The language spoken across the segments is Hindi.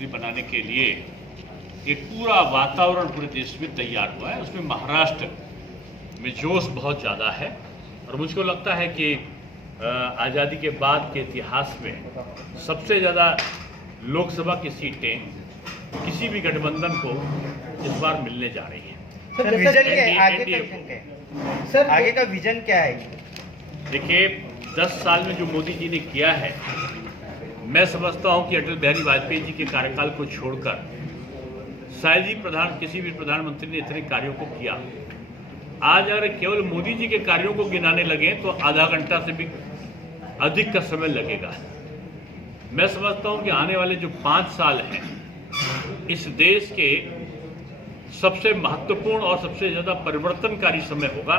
प्रधानमंत्री बनाने के लिए एक पूरा वातावरण पूरे देश में तैयार हुआ है। उसमें महाराष्ट्र में जोश बहुत ज़्यादा है और मुझको लगता है कि आज़ादी के बाद के इतिहास में सबसे ज़्यादा लोकसभा की सीटें किसी भी गठबंधन को इस बार मिलने जा रही हैं। सर विजन क्या है? आगे का विजन क्या है? सर आगे का विजन क्या है? देखिए 10 साल में जो मोदी जी ने किया है, मैं समझता हूं कि अटल बिहारी वाजपेयी जी के कार्यकाल को छोड़कर शायद ही किसी भी प्रधानमंत्री ने इतने कार्यों को किया। आज अगर केवल मोदी जी के कार्यों को गिनाने लगे तो आधा घंटा से भी अधिक का समय लगेगा। मैं समझता हूं कि आने वाले जो 5 साल हैं इस देश के सबसे महत्वपूर्ण और सबसे ज़्यादा परिवर्तनकारी समय होगा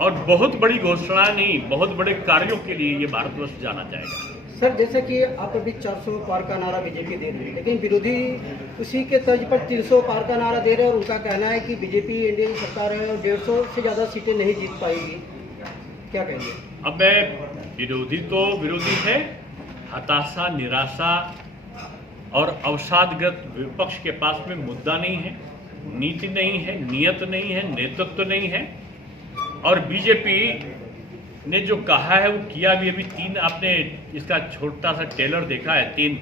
और बहुत बड़ी घोषणाएं नहीं, बहुत बड़े कार्यों के लिए ये भारतवर्ष जाना जाएगा। सर जैसे कि आप अभी 400 पार का नारा बीजेपी दे रही है, लेकिन विरोधी उसी के तर्ज पर 300 पार का नारा दे रहे हैं और उनका कहना है कि बीजेपी एनडीए की सरकार है और 150 से ज़्यादा सीटें नहीं जीत पाएगी। क्या कहेंगे? अब मैं विरोधी तो विरोधी है, हताशा, निराशा और अवसादग्रस्त विपक्ष के पास में मुद्दा नहीं है, नीति नहीं है, नियत नहीं है, नेतृत्व नहीं है। और बीजेपी ने जो कहा है वो किया भी। अभी 3 आपने इसका छोटा सा टेलर देखा है, 3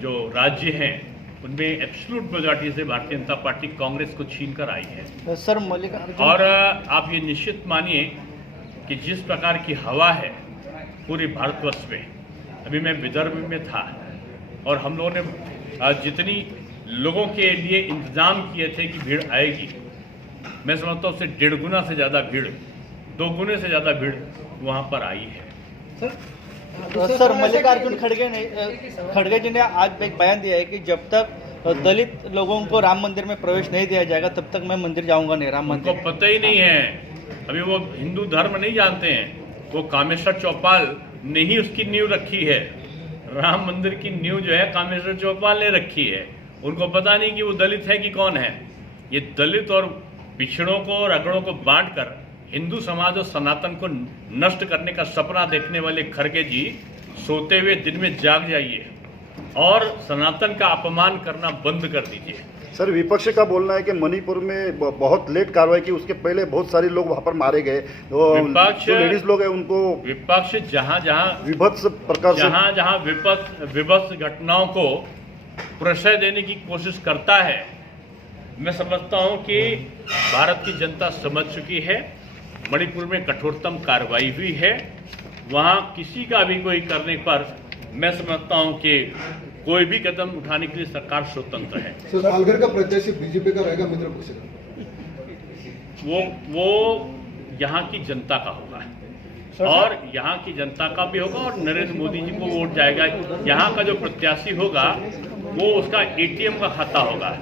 जो राज्य हैं उनमें एब्सोल्यूट मेजॉरिटी से भारतीय जनता पार्टी कांग्रेस को छीन कर आई है। सर मल्लिकार्जुन, और आप ये निश्चित मानिए कि जिस प्रकार की हवा है पूरे भारतवर्ष में, अभी मैं विदर्भ में था और हम लोगों ने जितनी लोगों के लिए इंतजाम किए थे कि भीड़ आएगी, मैं समझता हूँ उससे 1.5 गुना से ज़्यादा भीड़, 2 गुने से ज़्यादा भीड़ वहाँ पर आई है। सर मल्लिकार्जुन खड़गे जी ने आज एक बयान दिया है कि जब तक दलित लोगों को राम मंदिर में प्रवेश नहीं दिया जाएगा तब तक मैं मंदिर जाऊंगा नहीं। राम मंदिर उनको पता ही नहीं है, अभी वो हिंदू धर्म नहीं जानते हैं। वो कामेश्वर चौपाल ने ही उसकी नींव रखी है। राम मंदिर की नींव जो है कामेश्वर चौपाल ने रखी है। उनको पता नहीं कि वो दलित है कि कौन है। ये दलित और पिछड़ों को और अगड़ों को बांटकर हिंदू समाज और सनातन को नष्ट करने का सपना देखने वाले खड़गे जी, सोते हुए दिन में जाग जाइए और सनातन का अपमान करना बंद कर दीजिए। सर विपक्ष का बोलना है कि मणिपुर में बहुत लेट कार्रवाई की, उसके पहले बहुत सारे लोग वहां पर मारे गए। विपक्ष, जो लेडीज लोग हैं उनको विपक्ष जहां विभत्स प्रकार से जहां विभत्स घटनाओं को प्रश्रय देने की कोशिश करता है, मैं समझता हूं कि भारत की जनता समझ चुकी है। मणिपुर में कठोरतम कार्रवाई हुई है। वहां किसी का भी कोई करने पर मैं समझता हूं कि कोई भी कदम उठाने के लिए सरकार स्वतंत्र है। सर पालघर का प्रत्याशी बीजेपी का रहेगा मित्र पक्ष का? वो यहाँ की जनता का होगा और यहाँ की जनता का भी होगा और नरेंद्र मोदी जी को वोट जाएगा। यहाँ का जो प्रत्याशी होगा वो उसका एटीएम का खाता होगा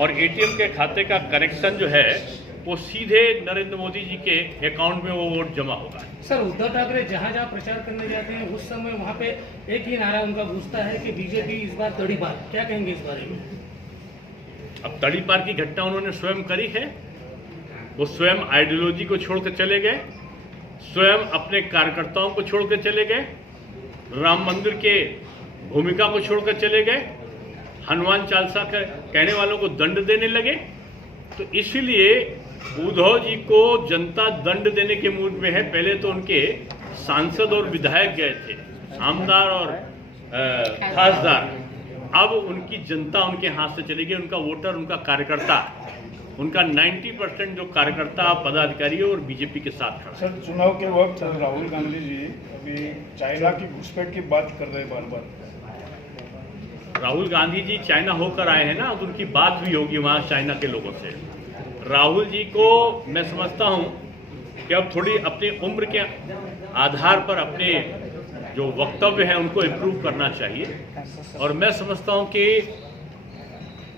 और एटीएम के खाते का कनेक्शन जो है वो सीधे नरेंद्र मोदी जी के अकाउंट में वो वोट जमा होगा। सर उद्धव ठाकरे जहां जहां प्रचार करने जाते हैं उस समय वहां पे एक ही नारा उनका गूंजता है कि बीजेपी इस बार तड़ी पार। क्या कहेंगे इस बारे में? अब तड़ी पार की घटना उन्होंने स्वयं करी है। वो स्वयं आइडियोलॉजी को छोड़कर चले गए, स्वयं अपने कार्यकर्ताओं को छोड़कर चले गए, राम मंदिर के भूमिका को छोड़कर चले गए, हनुमान चालीसा के कहने वालों को दंड देने लगे। तो इसीलिए उद्धव जी को जनता दंड देने के मूड में है। पहले तो उनके सांसद और विधायक गए थे, आमदार और खासदार, अब उनकी जनता उनके हाथ से चली गई। उनका वोटर, उनका कार्यकर्ता, उनका 90% जो कार्यकर्ता पदाधिकारी और बीजेपी के साथ खड़ा। सर चुनाव के वक्त राहुल गांधी जी अभी चाइना की घुसपैठ की बात कर रहे हैं बार बार। राहुल गांधी जी चाइना होकर आए हैं ना, तो उनकी बात भी होगी वहाँ चाइना के लोगों से। राहुल जी को मैं समझता हूँ कि अब थोड़ी अपनी उम्र के आधार पर अपने जो वक्तव्य हैं उनको इम्प्रूव करना चाहिए। और मैं समझता हूँ कि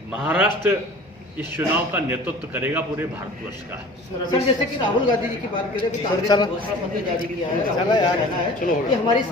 महाराष्ट्र इस चुनाव का नेतृत्व करेगा पूरे भारतवर्ष का। सर जैसे कि राहुल गांधी जी की बात करें कि कांग्रेस ने घोषणा पत्र जारी किया है कि हमारी